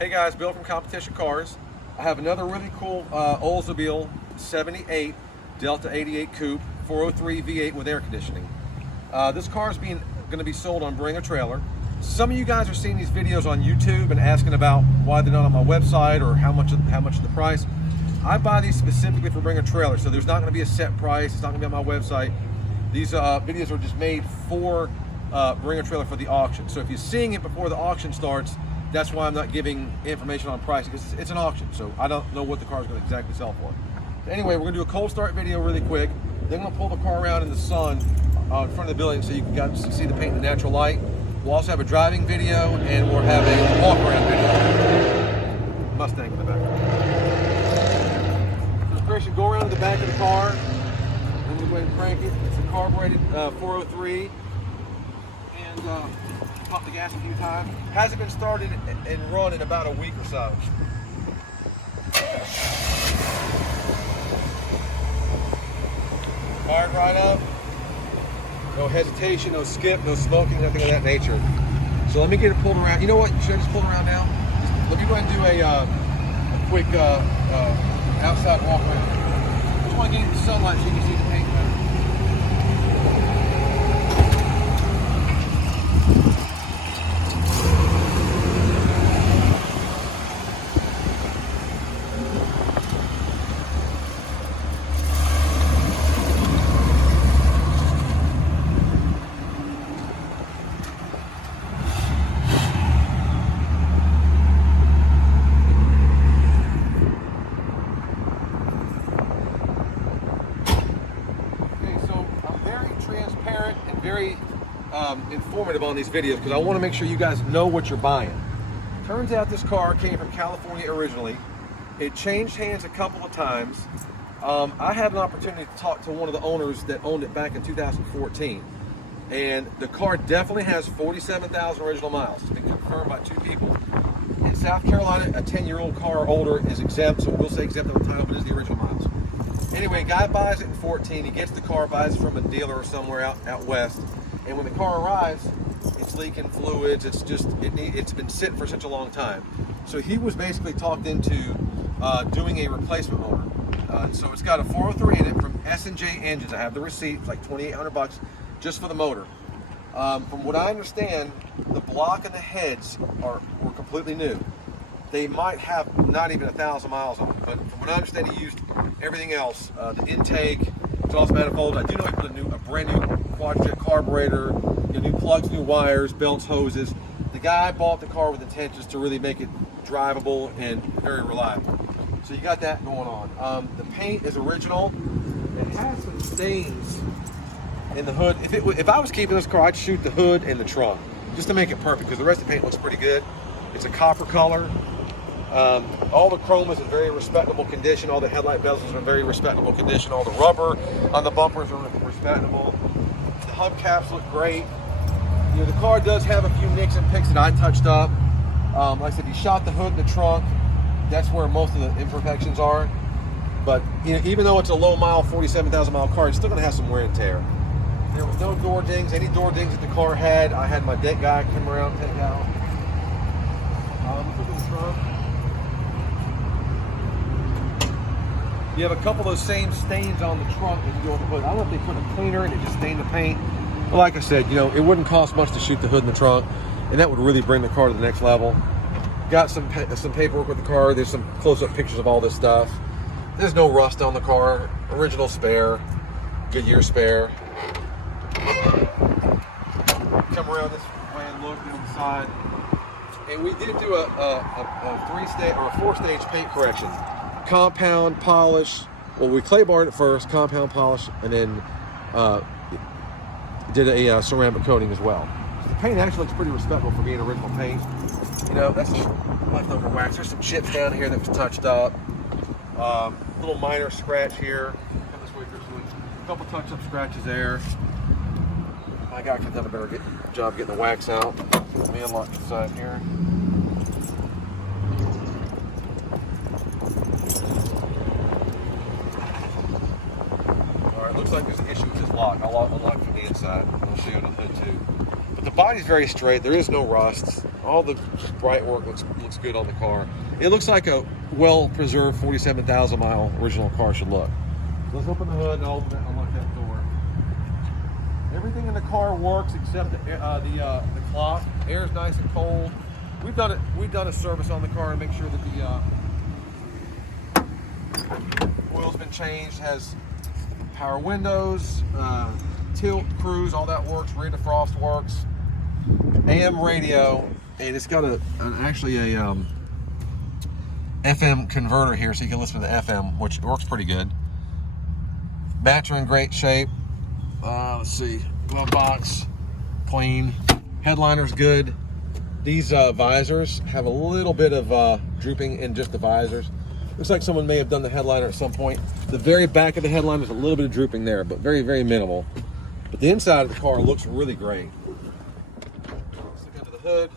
Hey guys, Bill from Competition Cars. I have another really cool Oldsmobile 78 Delta 88 Coupe 403 V8 with air conditioning. This car is going to be sold on Bring a Trailer. Some of you guys are seeing these videos on YouTube and asking about why they're not on my website or how much is the price. I buy these specifically for Bring a Trailer, so there's not going to be a set price. It's not going to be on my website. These videos are just made for Bring a Trailer for the auction. So if you're seeing it before the auction starts, that's why I'm not giving information on price, because it's an auction, so I don't know what the car is going to exactly sell for. So anyway, we're going to do a cold start video really quick. Then I'm going to pull the car around in the sun in front of the building so you can see the paint in the natural light. We'll also have a driving video, and we'll have a walk-around video. Mustang in the back. So first, you go around to the back of the car. Then we go ahead and crank it. It's a carbureted 403. And pump the gas a few times. Hasn't been started and run in about a week or so. Fired right up. No hesitation, no skip, no smoking, nothing of that nature. So let me get it pulled around. You know what? Should I just pull it around now? Let me go ahead and do a quick outside walk around. I just want to get it in the sunlight so you can see the paint better. Transparent and very informative on these videos because I want to make sure you guys know what you're buying. Turns out this car came from California originally. It changed hands a couple of times. I had an opportunity to talk to one of the owners that owned it back in 2014, and the car definitely has 47,000 original miles. It's been confirmed by two people. In South Carolina, a 10-year-old car or older is exempt, so we'll say exempt on the title, but it's the original miles. Anyway, guy buys it in 14. He gets the car, buys it from a dealer or somewhere out west. And when the car arrives, it's leaking fluids. It's been sitting for such a long time. So he was basically talked into doing a replacement motor. So it's got a 403 in it from S&J Engines. I have the receipt. It's like $2,800 just for the motor. From what I understand, the block and the heads were completely new. They might have not even 1,000 miles on it, but from what I understand, he used everything else. The intake, exhaust manifold. I do know he put a brand new quad-jet carburetor, new plugs, new wires, belts, hoses. The guy bought the car with intentions to really make it drivable and very reliable. So you got that going on. The paint is original. It has some stains in the hood. If I was keeping this car, I'd shoot the hood and the trunk just to make it perfect, because the rest of the paint looks pretty good. It's a copper color. All the chrome is in very respectable condition. All the headlight bezels are in very respectable condition. All the rubber on the bumpers are respectable. The hubcaps look great. The car does have a few nicks and picks that I touched up. Like I said, you shot the hood and the trunk. That's where most of the imperfections are. But even though it's a low mile, 47,000 mile car, it's still going to have some wear and tear. There was no door dings. Any door dings that the car had, I had my deck guy come around and take out. Look at the trunk. You have a couple of those same stains on the trunk as you go in the hood. I don't know if they put a cleaner and it just stained the paint. But like I said, it wouldn't cost much to shoot the hood in the trunk, and that would really bring the car to the next level. Got some paperwork with the car. There's some close-up pictures of all this stuff. There's no rust on the car. Original spare. Goodyear spare. Come around this way and look down the side. And we did do a three-stage or a four-stage paint correction. Compound, polish. Well, we clay barred it first, compound, polish, and then did a ceramic coating as well. So the paint actually looks pretty respectable for being original paint. That's leftover wax. There's some chips down here that was touched up. Little minor scratch here. Come this way, a couple touch-up scratches there. My guy could have done a better job getting the wax out. Let me unlock the side here. Looks like there's an issue with this lock. I'll unlock from the inside. I'll show you on the hood too. But the body's very straight. There is no rust. all the bright work looks good on the car. It looks like a well-preserved 47,000 mile original car should look. Let's open the hood and open it and unlock that door. Everything in the car works except the clock. Air's nice and cold. We've done a service on the car to make sure that the oil's been changed. Has power windows, tilt, cruise, all that works. Rear defrost works. AM radio, and it's got actually a FM converter here, so you can listen to the FM, which works pretty good. Mats are in great shape. Let's see, glove box, clean. Headliner's good. These visors have a little bit of drooping in just the visors. Looks like someone may have done the headliner at some point. The very back of the headliner is a little bit of drooping there, but very, very minimal. But the inside of the car looks really great. Let's look under the hood.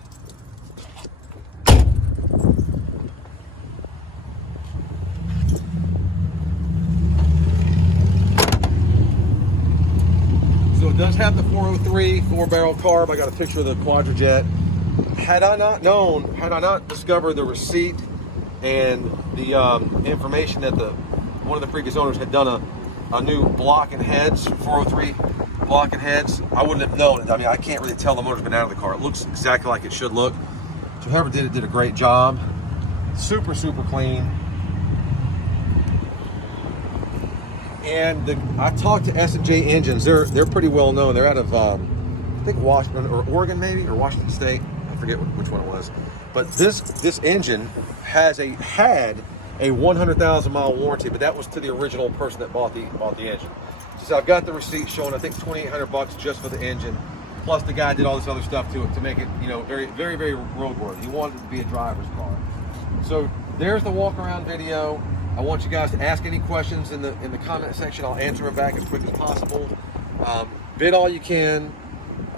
So it does have the 403 4-barrel carb. I got a picture of the Quadrajet. Had I not discovered the receipt and the information that one of the previous owners had done a new block and heads, 403 block and heads, I wouldn't have known it. I mean, I can't really tell the motor's been out of the car. It looks exactly like it should look. So whoever did it did a great job. Super, super clean. And I talked to S&J Engines. They're pretty well known. They're out of I think Washington or Oregon, maybe, or Washington State. I forget which one it was. But this engine had a 100,000 mile warranty, but that was to the original person that bought the engine. So I've got the receipt showing, I think, $2,800 just for the engine. Plus the guy did all this other stuff to it to make it, very, very, very roadworthy. He wanted it to be a driver's car. So there's the walk around video. I want you guys to ask any questions in the comment section. I'll answer them back as quick as possible. Bid all you can.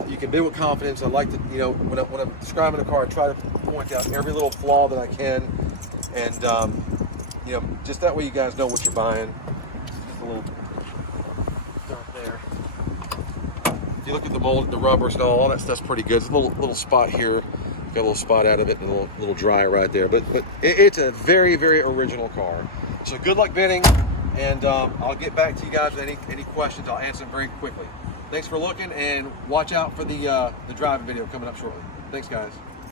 You can bid with confidence. I like to, when I'm describing a car, I try to point out every little flaw that I can, and just that way you guys know what you're buying. Just a little dirt there. If you look at the mold, the rubbers and all that stuff's pretty good. There's a little spot here. Got a little spot out of it and a little dry right there. But it's a very, very original car. So good luck bidding, and I'll get back to you guys with any questions. I'll answer them very quickly. Thanks for looking, and watch out for the driving video coming up shortly. Thanks, guys.